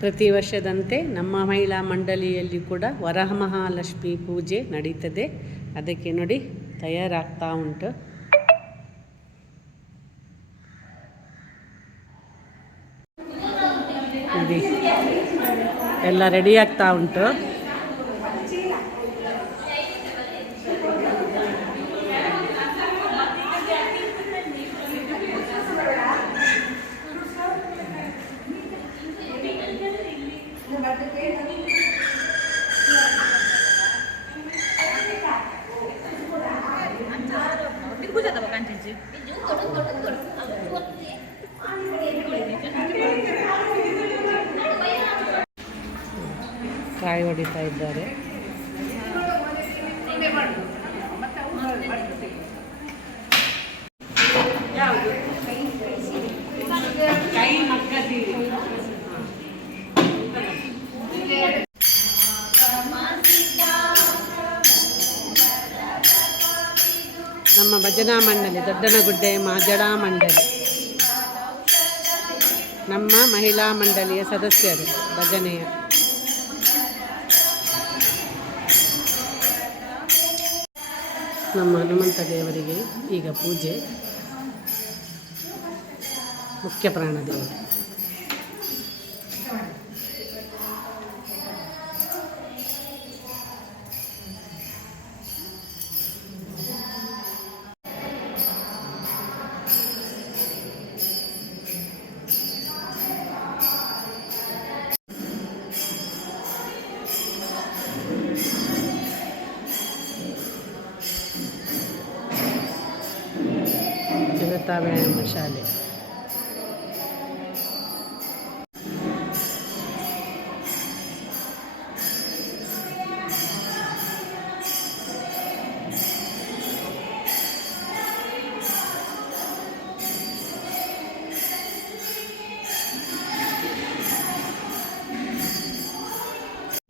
ಪ್ರತಿ ವರ್ಷದಂತೆ ನಮ್ಮ ಮಹಿಳಾ ಮಂಡಳಿಯಲ್ಲಿ ಕೂಡ ವರಮಹಾಲಕ್ಷ್ಮಿ ಪೂಜೆ ನಡೀತದೆ. ಅದಕ್ಕೆ ನೋಡಿ ತಯಾರಾಗ್ತಾ ಉಂಟು. ನೋಡಿ ಎಲ್ಲ ರೆಡಿ ಆಗ್ತಾ ಉಂಟು. ಕಾಯಿ ಹೊಡಿತಾ ಇದ್ದಾರೆ. ನಮ್ಮ ಭಜನಾ ಮಂಡಳಿ ದೊಡ್ಡನಗುಡ್ಡೆ ಮಾಜಡಾ ಮಂಡಳಿ, ನಮ್ಮ ಮಹಿಳಾ ಮಂಡಳಿಯ ಸದಸ್ಯರು ಭಜನೆಯ. ನಮ್ಮ ಹನುಮಂತ ದೇವರಿಗೆ ಈಗ ಪೂಜೆ. ಮುಖ್ಯ ಪ್ರಾಣದೇವರು. ಚಿರತಾ ವ್ಯಾಯಾಮ ಶಾಲೆ.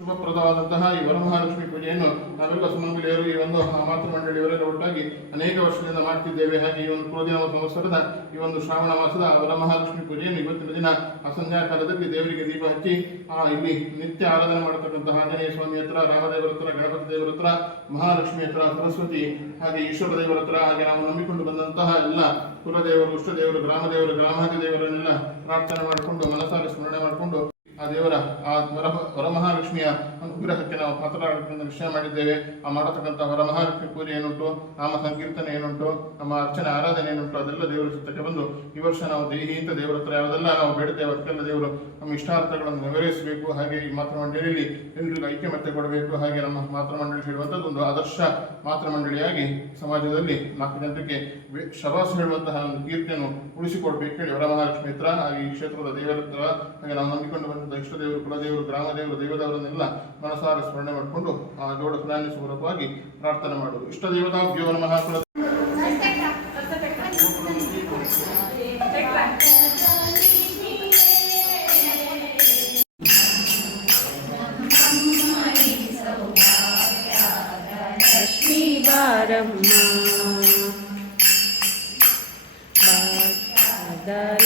ಶುಭಪ್ರದವಾದಂತಹ ಈ ವರಮಹಾಲಕ್ಷ್ಮಿ ಪೂಜೆಯನ್ನು ನಾವೆಲ್ಲ ಸುಮಂಗಲಿಯರು ಈ ಒಂದು ಮಾತೃ ಮಂಡಳಿಯವರೆಲ್ಲ ಒಟ್ಟಾಗಿ ಅನೇಕ ವರ್ಷದಿಂದ ಮಾಡ್ತಿದ್ದೇವೆ. ಹಾಗೆ ಈ ಒಂದು ಕುಲದಿನ ಸಂವತ್ಸರದ ಈ ಒಂದು ಶ್ರಾವಣ ಮಾಸದ ವರಮಹಾಲಕ್ಷ್ಮಿ ಪೂಜೆಯನ್ನು ಇವತ್ತಿನ ದಿನ ಸಂಧ್ಯಾ ಕಾಲದಲ್ಲಿ ದೇವರಿಗೆ ದೀಪ ಹಚ್ಚಿ ಇಲ್ಲಿ ನಿತ್ಯ ಆರಾಧನೆ ಮಾಡತಕ್ಕಂತಹ ಆಂಜನೇಯ ಸ್ವಾಮಿ ಹತ್ರ, ರಾಮದೇವರ ಹತ್ರ, ಗಣಪತಿ ದೇವರ ಹತ್ರ, ಮಹಾಲಕ್ಷ್ಮಿ ಹತ್ರ, ಸರಸ್ವತಿ ಹಾಗೆ ಈಶ್ವರ ದೇವರ ಹತ್ರ, ಹಾಗೆ ನಾವು ನಂಬಿಕೊಂಡು ಬಂದಂತಹ ಎಲ್ಲ ಕುಲದೇವರು, ಇಷ್ಟದೇವರು, ಗ್ರಾಮದೇವರು, ಗ್ರಾಮಾದಿ ದೇವರನ್ನೆಲ್ಲ ಪ್ರಾರ್ಥನೆ ಮಾಡಿಕೊಂಡು ಮನಸಾರೆ ಸ್ಮರಣೆ ಮಾಡಿಕೊಂಡು ಆ ದೇವರ ಆ ವರಮಹಾಲಕ್ಷ್ಮಿಯ ಅನುಗ್ರಹಕ್ಕೆ ನಾವು ಪಾತ್ರರಾಗಬೇಕೆಂದು ನಿಶ್ಚಯ ಮಾಡಿದ್ದೇವೆ. ಆ ಮಾಡತಕ್ಕಂಥ ವರಮಹಾಲಕ್ಷ್ಮಿ ಪೂಜೆ ಏನುಂಟು, ನಾಮ ಸಂಕೀರ್ತನೆ ಏನುಂಟು, ನಮ್ಮ ಅರ್ಚನೆ ಆರಾಧನೆ ಏನುಂಟು, ಅದೆಲ್ಲ ದೇವರ ಚಿತ್ತಕ್ಕೆ ಬಂದು ಈ ವರ್ಷ ನಾವು ದೇಹಿಯಿಂದ ದೇವರ ಹತ್ರ ಯಾವುದೆಲ್ಲ ನಾವು ಬೇಡುತ್ತೇವೆ ಅದಕ್ಕೆಲ್ಲ ದೇವರು ನಮ್ಮ ಇಷ್ಟಾರ್ಥಗಳನ್ನು ನೆರವೇರಿಸಬೇಕು. ಹಾಗೆ ಈ ಮಾತೃಮಂಡಳಿಯಲ್ಲಿ ಎಲ್ಲರಿಗೂ ಐಕ್ಯಮತ್ಯ ಕೊಡಬೇಕು. ಹಾಗೆ ನಮ್ಮ ಮಾತೃಮಂಡಳಿ ಹೇಳುವಂಥದ್ದು ಒಂದು ಆದರ್ಶ ಮಾತೃಮಂಡಳಿಯಾಗಿ ಸಮಾಜದಲ್ಲಿ 4 ಜನರಿಗೆ ಶಬಾಸ್ ಹೇಳುವಂತಹ ಒಂದು ಕೀರ್ತಿಯನ್ನು ಉಳಿಸಿಕೊಡ್ಬೇಕು ಹೇಳಿ ವರಮಹಾಲಕ್ಷ್ಮಿ ಹತ್ರ, ಹಾಗೆ ಈ ಕ್ಷೇತ್ರದ ದೇವರ ಹತ್ರ, ಹಾಗೆ ನಾವು ನಂಬಿಕೊಂಡು ಬಂದ ಇಷ್ಟದೇವರು, ಕುಲದೇವರು, ಗ್ರಾಮದೇವರು, ದೇವದವರನ್ನೆಲ್ಲ ಮನಸಾರ ಸ್ಮರಣೆ ಮಾಡಿಕೊಂಡು ಆ ಗೌಡ ಸುಧಾರಣೆ ಸ್ವರೂಪವಾಗಿ ಪ್ರಾರ್ಥನೆ ಮಾಡುವುದು. ಇಷ್ಟ ದೇವತಾಭ್ಯೋ ನಮಃ. ಲಕ್ಷ್ಮೀ ಬಾರಮ್ಮ,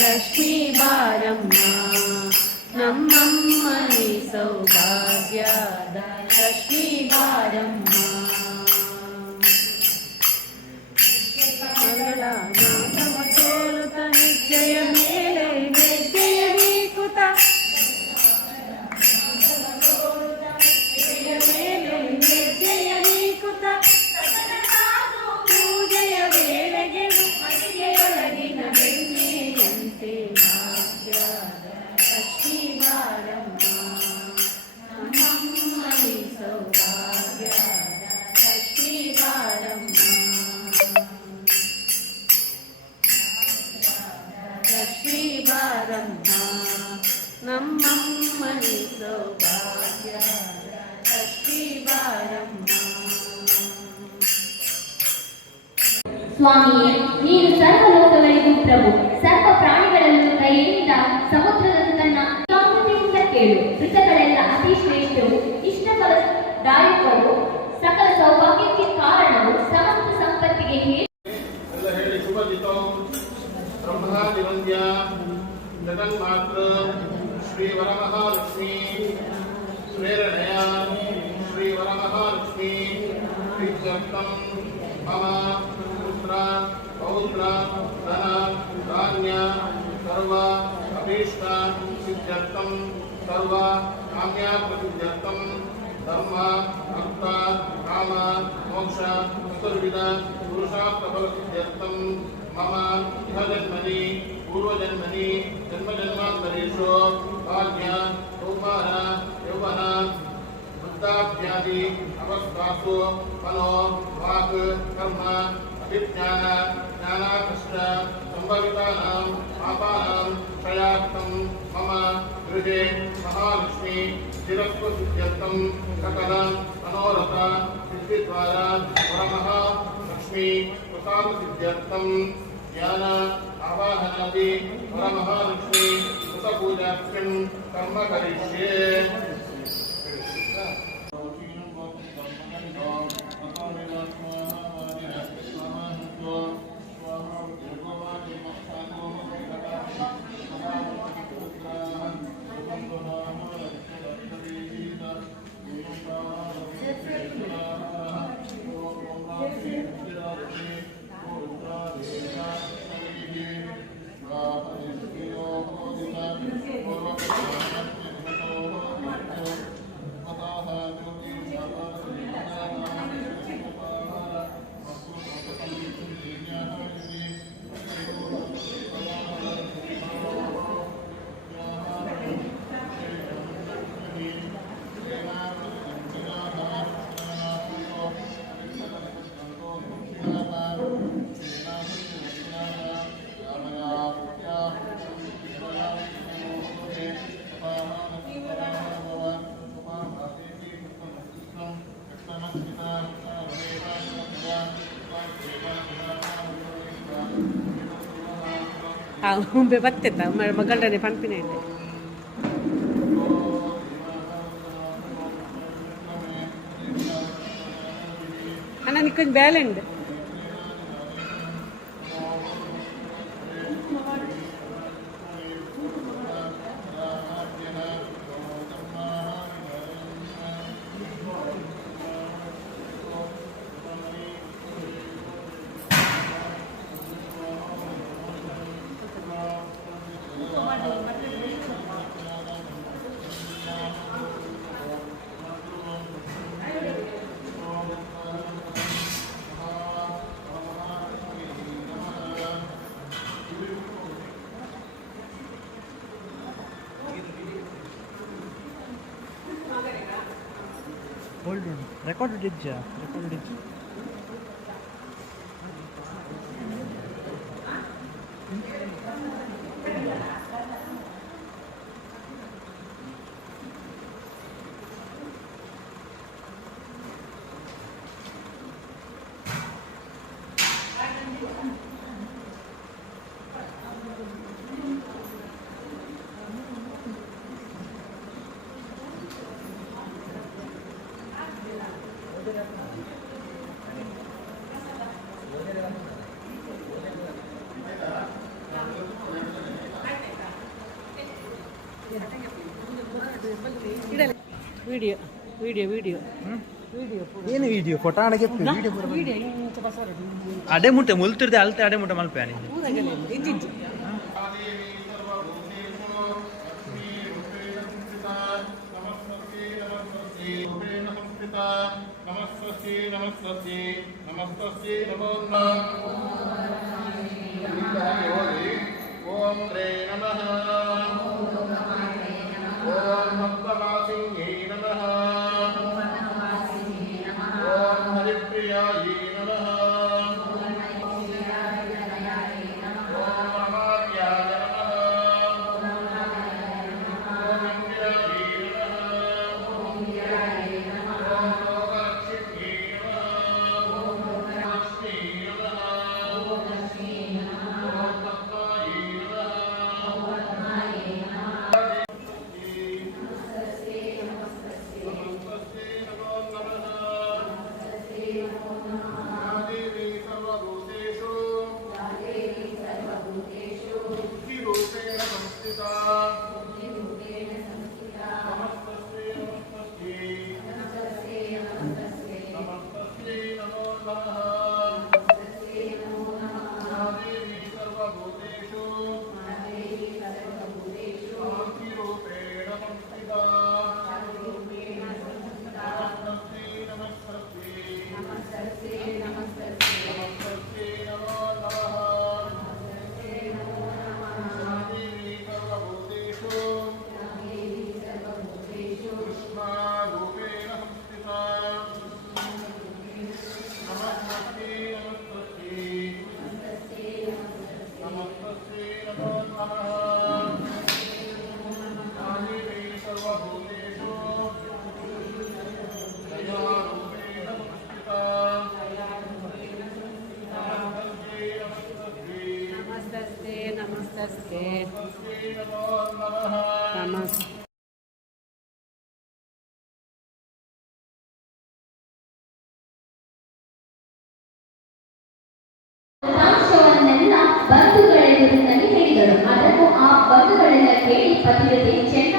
ಲಕ್ಷ್ಮೀ ಬಾರಮ್ಮ, ನಮ್ಮಮ್ಮನಿ ಸೌಭಾಗ್ಯದ ಲಕ್ಷ್ಮೀ ಬಾರಮ್ಮ. ತೋರುತ ಹೆಜ್ಜೆಯ ಮೇಲೆ ಹೆಜ್ಜೆಯ ನೀಕುತ, ಮೇಲೆ ಹೆಜ್ಜೆಯ ನೀಕುತ, ಪೂಜೆಯ ವೇಳೆಗೆ ಮನೆಯೊಳಗಿನ ಬೆಣ್ಣೆಯಂತೆ ಭಾಗ್ಯದ ಲಕ್ಷ್ಮೀ ಬಾರಮ್ಮ, ನಮ್ಮಮ್ಮನಿ ಸೌಭಾಗ್ಯದ ಲಕ್ಷ್ಮೀ ಬಾರಮ್ಮ, ಲಕ್ಷ್ಮೀ ಬಾರಮ್ಮ, ನಮ್ಮಮ್ಮನಿ ಸೌಭಾಗ್ಯದ ಲಕ್ಷ್ಮೀ ಬಾರಮ್ಮ. ಸ್ವಾಮಿಯೇ, ನೀನು ಸರ್ವಲೋಕಗಳಿಗೂ ಪ್ರಭು, ಸರ್ವ ಪ್ರಾಣಿಗಳಲ್ಲೂ ದಯೆಯಿಂದ ಸಮುದ್ರದ ತನ್ನ ಕಾಮತೆಯಿಂದ ಕೇಳು. ಋತಗಳೆಲ್ಲ ಅತಿ ಶ್ರೇಷ್ಠವು, ಇಷ್ಟ ಫಲದಾಯಕವು, ಸಕಲ ಸೌಭಾಗ್ಯಕ್ಕೆ ಕಾರಣವು, ಸಮಸ್ತ ಸಂಪತ್ತಿಗೆ ಹೇಳಿ ಬ್ರಹ್ಮಾದಿವಂದ್ಯ ಜಗನ್ಮಾತ್ರ ಶ್ರೀ ವರಮ वरमहालक्ष्मी प्रेरणया श्रीवरमहालक्ष्मी प्रीत्यर्थं मम पुत्र पौत्र धन धान्य सर्व अभीष्ट सिद्ध्यर्थं सर्व काम्यार्थसिद्ध्यर्थं धर्म अर्थ काम मोक्ष चतुर्विध पुरुषार्थफलसिद्ध्यर्थं मम इह जन्मनि पूर्वजन्मनि जन्मजन्मान्तरेषु बाल्य कौमार यौवन वृद्धाप्यादि अवस्थासु मनो वाक् कर्म अभिज्ञान ज्ञानाकष्ट संभवितानां पापानां क्षयार्थं मम गृहे महालक्ष्मी चिरस्वसिद्ध्यर्थं सकल मनोरथ सिद्धिद्वारा वरमहालक्ष्मी प्रसादसिद्ध्यर्थं ज्ञान आवाहनादि वरमहालक्ष्मी कृतपूजाख्यं कर्म करिष्ये। ಮುಂಬೆ ಬತ್ತಿತ್ತ ಮಗಳೇ ಪಂಪಿನ ಇದೆ ಅಣ್ಣ ನಿಕ್ಕೊಂದು ಬೇಲೆ ಉಂಡು Hold on. Recorded it, ja. Recorded it. Video video video ಏನು ವಿಡಿಯೋ ಫೋಟೋ ಆಡಕ್ಕೆ ವಿಡಿಯೋ ಅಡೆ ಮುಟ್ಟೆ ಮುಲ್ತಿರ್ದೆ ಅಲ್ತೆ ಅಡೆ ಮುಟ್ಟೆ ಮಲ್ಪೆ नमस्ते नमस्ते नमस्ते नमो नमः ओम रे नमः ओम भक्तवासिन्ये नमः ओम हरिप्रियाय नमः ವರ್ಗಗಳೆಲ್ಲ ಕೇಳಿ ಪತಿರತೆ ಚೆಂಡ